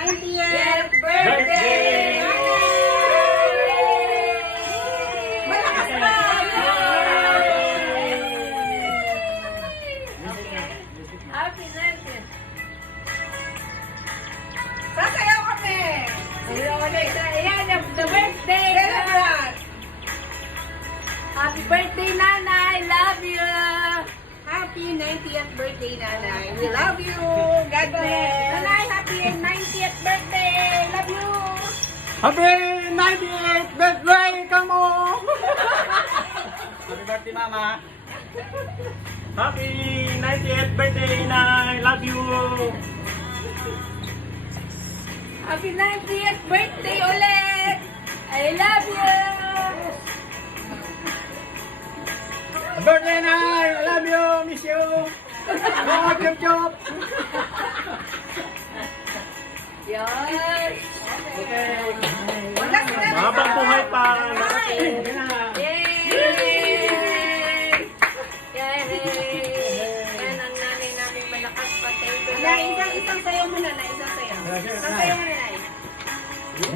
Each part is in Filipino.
90th birthday! Malakas pa! Happy 90th. Sasayaw kami! Ayan, the birthday. Celebrate! Happy birthday, Nanay. Love you. Happy 90th birthday, Nanay. We love you. God bless. Nanay, happy 90th birthday. Love you. Happy 98th birthday, kamo! Happy birthday, Mama! Happy 90th birthday, Nay! Love you! Happy 90th birthday ulit. I love you. Happy birthday, Nay! I love you! Miss you! Oh, chop chop! Yes. Okay. Walang Habang buhay pa! Yay! Yay! Yan ang nanay namin malakas pa. Thank you. Nay, isang sayaw mo na, Nay. Isang sayaw. Isang sayaw mo na, Nay.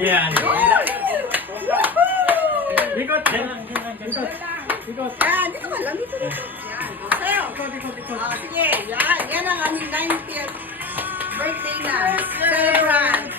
Yan! Likot! Likot! Likot! Yan, dito ka lang. Dito. Yan. Sayaw. Sige, yan. Yan ang aming 90th birthday na. Celebrate.